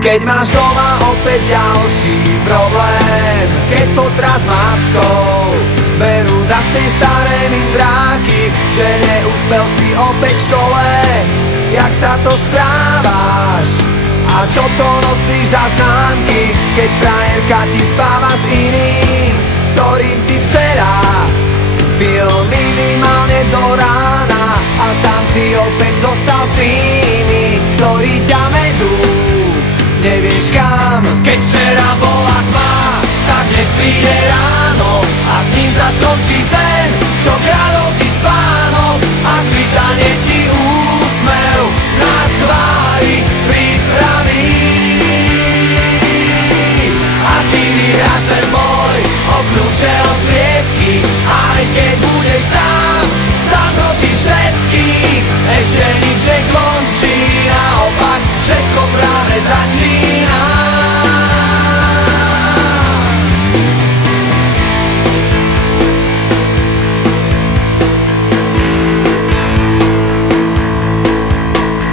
Keď máš doma opäť ďalší problém, keď fotra s matkou berú zas tie staré mindráky, že neúspel si opäť v škole. Jak sa to správaš? A čo to nosíš za známky, keď frajerka ti spáva s iným, s ktorým si včera pil minimálne do rána a sám si opäť zostal s tými, ktorí ťa vedú nevieš kam. Keď včera bola tma, tak dnes príde ráno a s ním sa skončí sen, čo kradol ti spánok a svitanie ti úsmev na tvári pripraví. A ty vyhráš ten boj o kľúče od klietky, aj keď budeš sám proti všetkým. Ešte nič nekončí, naopak všetko práve začína.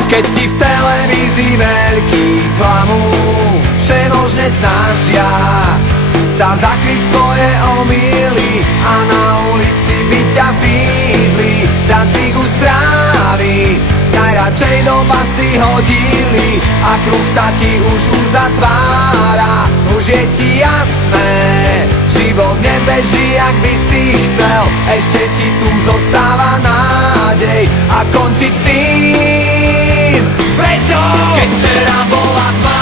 Keď ti v televízii veľký klamú, všemožne snažia sa zakryť svoje omýly a na ulici by ťa fízli za cigu strávy. Najradšej do basy hodili a kruh sa ti už uzatvára. Už je ti jasné, život nebeží, jak by si chcel. Ešte ti tu zostáva nádej a končiť s tým. Prečo? Keď včera bola tma,